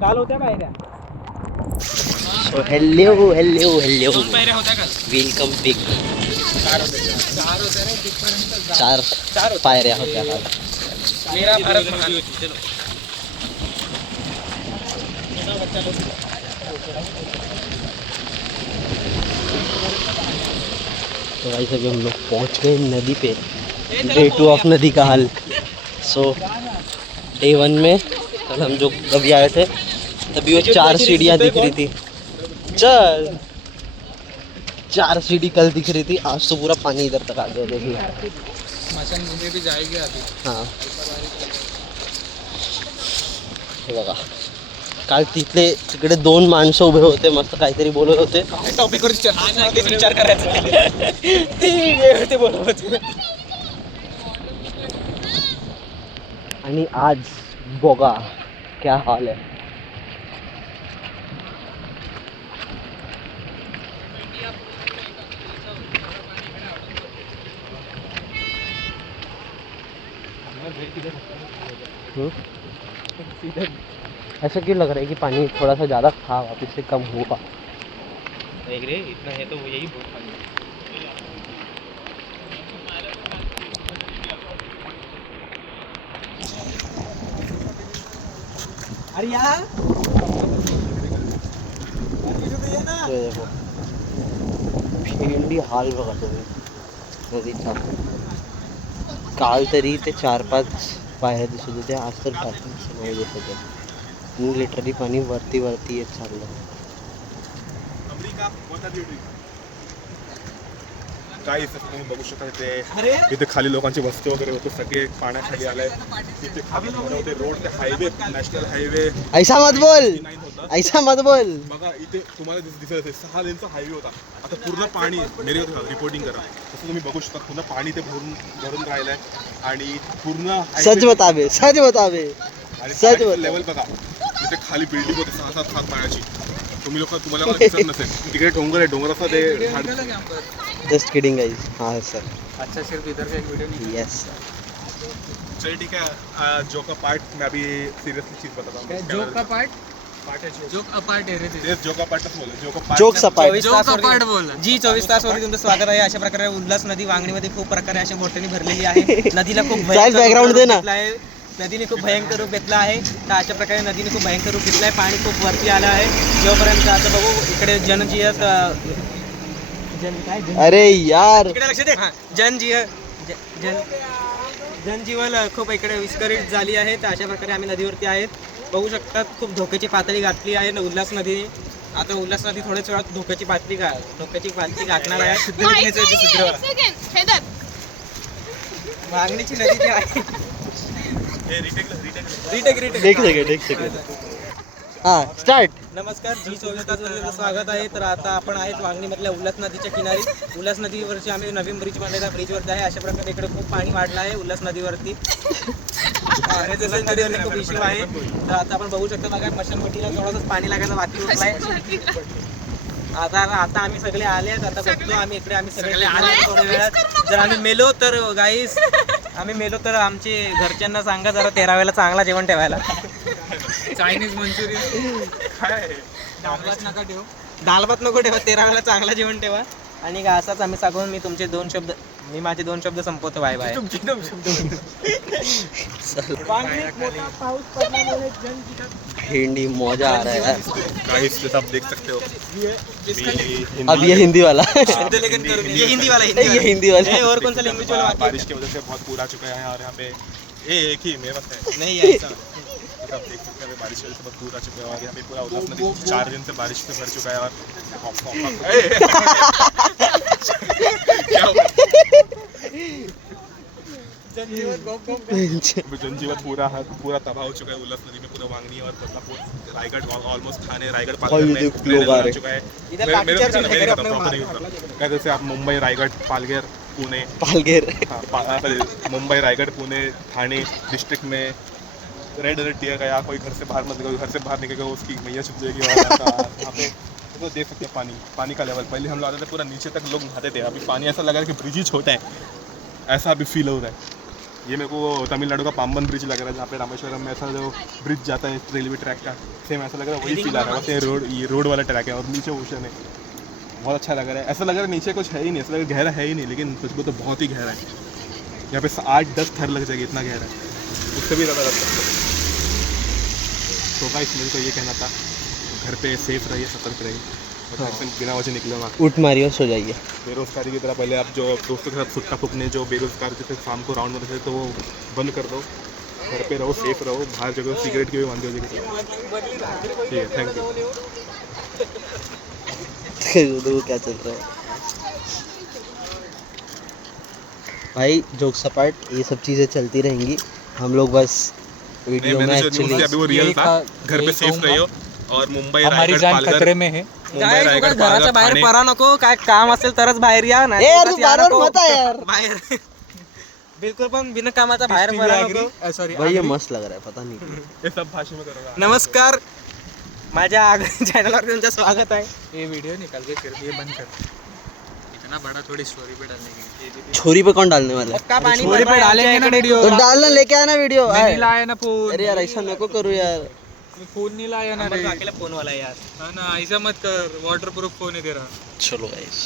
काल होत्या पायऱ्या. सो हेल्लो हेल्लो हेल्लो, दोन पायऱ्या होत्या काल. वेलकम पिक. चार होत्या रे तिथपर्यंत. चार पायऱ्या होत्या काल. मेरा भारत महान. तो भाई अभी हम लोग पहुंच गए नदी पे. डे 2 ऑफ नदी का हाल. सो डे 1 में कल हम जो अभी आए थे तभी वो 4 सीढ़ियाँ दिख रही थी. चल 4 सीढ़ी कल दिख रही थी. आज तो पूरा पानी इधर तक आ गया. देखिए मशन मुंबई भी जाएगी अभी. हां हे बघा, काल तिकडे 2 माणसं उभे होते, मस्त काहीतरी बोलत होते. टॉपिकवर विचार करायचा. ते बोलत होते. आणि आज बघा क्या हाल है. ऐसा क्यों लग रहा है कि पानी थोड़ा सा ज़्यादा था, वापस से कम हुआ. देख रे इतना है तो यही बहुत पानी. अरे यार ते देखो भेंडी हाल बघा तुम्ही नदीचा. काल तरी ते 4-5 पायऱ्या दिसत होत्या, आज तर काहीच नाही दिसत आहे. लिटरली पाणी वरती येत चाललं. काय इथं तुम्ही बघू शकता. इथे खाली लोकांची वस्ती वगैरे होते, सगळे पाण्याखाली आलाय. तिथे खाली होते रोड, ते हायवे, नॅशनल हायवे. ऐसा मत बोल, ऐसा मत बोल. बघा इथे तुम्हाला दिसत असेल 6 लेनचा हायवे होता, आता पूर्ण पाणी. मेरे रिपोर्टिंग करा. तसं तुम्ही बघू शकता पूर्ण पाणी ते भरून राहिलंय आणि पूर्ण सच बतावे, सच बतावे. सच लेवल बघा. इथे खाली बिल्डिंग होते 6-7 पाण्याची. तुम्हाला दिसत नसेल. तिकडे डोंगर आहे, डोंगराचा ते. Just kidding guys. हाँ सर. अच्छा सिर्फ इधर का एक वीडियो नहीं. यस. चलिए ठीक है. जो का पार्ट मैं अभी सीरियसली चीज बताता हूँ. जोक का पार्ट जोक अपार्ट आहे रे ते. जो का पार्टच बोल. जो का पार्ट. जोक सपाट. जोक अपार्ट बोल. जी 24 तासवरती तुमचं स्वागत आहे. अशा प्रकारे उल्हास नदी वांगणीमध्ये खूप प्रकारे अशा मोठ्याने भरलेली आहे. नदीला खूप बॅकग्राऊंड दे ना. नदीने खूप भयंकर रूप घेतलं आहे. तर अशा प्रकारे नदीने खूप भयंकर रूप घेतलं आहे. पाणी खूप वरती आलं आहे. जोपर्यंत आता बघू इकडे अरे यार इकडे लक्ष दे. जनजीवन खूप इकडे विस्कळीत झाली आहे. तर अशा प्रकारे आम्ही नदीवरती आहेत. बघू शकतात खूप धोक्याची पातळी गाठली आहे उल्हास नदीने. आता उल्हास नदी थोड्याच वेळात धोक्याची पातळी गाठणार आहे. मागणीची नदी जी आहे. रिटेक. हाँ स्टार्ट. नमस्कार. जी 24 तासवरती स्वागत आहे. तर आता आपण आहेत वांगणीमधल्या उल्हास नदीच्या किनारी. उल्हास नदीवरची आम्ही नवीन ब्रिज बांधलेला ब्रिजवरती आहे. अशा प्रकारे इकडे खूप पाणी वाढलं आहे उल्हास नदीवरती. उल्हास नदीवरती खूप इश्यू आहे. तर आता आपण बघू शकतो बघा मशानपट्टीला थोडंसं पाणी लागायचं बाकी उठलाय. आता आम्ही सगळे आले आहेत. आता बघतो आम्ही इकडे आम्ही सगळे आले थोड्या वेळात. जर आम्ही मेलो तर गाईस आम्ही मेलो तर आमचे घरच्यांना सांगा जरा 13 वेळेला चांगला जेवण ठेवायला. चायनीज मंचुरियन काय दाल भात नका ठेव. दाल भात नको ठेवा. 13 वेळेला चांगला जेवण ठेवा. आणि असाच आम्ही सांगून मी माझे 2 शब्द संपवतो. Bye bye. हिंदी मजा आ रहा है यार. गाइस जैसा आप देख सकते हो. अब ये हिंदी वाला. ये हिंदी वाला. ये हिंदी वाला. और कौन सा लैंग्वेज वाला? बारिश की वजह से बहुत पूरा चुका है और यहाँ पे एक ही मेवत है. नहीं ऐसा आप देख सकते हैं बारिश की वजह से बहुत पूरा चुका है और यहाँ पे पूरा उल्लास नदी 4 दिन से बारिश से भर चुका है. और जनजीवन पूरा तबाह हो चुका है उल्लास नदी में. पूरा वांगनी और बदलापुर, रायगढ़, ऑलमोस्ट थाने, रायगढ़, पालघर में चुका है. क्या जैसे आप मुंबई, रायगढ़, पालघर, पुणे, मुंबई, रायगढ़, पुणे, थाने डिस्ट्रिक्ट में रेड अलर्ट दिया गया. कोई घर से बाहर मत निकलेगा. घर से बाहर निकलेगा उसकी मैया छुप जाएगी. वहाँ पे तो देख सकते हैं पानी का लेवल. पहले हम लोग आते थे पूरा नीचे तक लोग नहाते थे. अभी पानी ऐसा लगा कि ब्रिज ही छोटा है, ऐसा अभी फील हो रहा है. ये मेरे को तमिलनाडु का पाम्बन ब्रिज लग रहा है, जहाँ पे रामेश्वरम में ऐसा जो ब्रिज जाता है रेलवे ट्रैक का, सेम ऐसा लग रहा है, वही फील आ रहा है। वैसे ये रोड वाला ट्रैक है और नीचे ओशन है, बहुत अच्छा लग रहा है। ऐसा लग रहा है नीचे कुछ है ही नहीं, ऐसा लग रहा है गहरा है ही नहीं, लेकिन तुझको तो बहुत ही गहरा है। यहाँ पे 8-10 थर लग जाएगी, इतना गहरा है, उससे भी ज़्यादा लग सकता है। तो गाइस मेरे को ये कहना था, घर पे सेफ रहिए, सतर्क रहिए, और घर से बिना वजह निकले ना। उठ मारिए सो जाइए। बेरोजगारी की तरह पहले आप जो दोस्तों के साथ सुट्टा फूकने जो बेरोजगार जैसे शाम को राउंड में थे, तो वो बंद कर दो। घर पे रहो, सेफ रहो, बाहर जगह सिगरेट की भी बंद हो जाएगी। ठीक है, थैंक यू। देखो क्या चल रहा है भाई। जोक सपाट ये सब चीज़ें चलती रहेंगी, हम लोग बस वीडियो में मैंने जो न्यूज़ एक्चुअली दिया अभी वो रियल था। घर पे यही सेफ कहूंगा। रहियो, और मुंबई हमारी रायगड जान पालघर, खतरे में है. मुंबई रायगड घराच्या पालघर बाहेर ठाणे, परा नको, काय काम असेल तरच बाहेर या ना ए यार तू बार मत आ यार। बाहेर बिलकुल पण बिना कामाचा बाहेर परा नको. सॉरी भाई ये मस्त लग रहा है, पता नहीं क्यों। ये सब भाषा में करोगा। नमस्कार, माझ्या चॅनलवर तुमचं स्वागत आहे. ये वीडियो निकाल के फिर ये बंद कर. इतना बड़ा थोड़ी स्टोरी पे डालने की. छोरी पे कौन डालने वाला है? पक्का पाणी स्टोरी पे डालेंगे ना वीडियो. तो डालना, लेके आना वीडियो। नहीं लाया ना फोन. अरे यार ऐसा नको करू यार। मैं फोन नहीं लाया ना रे. फोन वाला यार. हाँ ना, ऐसा मत कर. वाटर प्रूफ फोन है तेरा. चलो गाइस।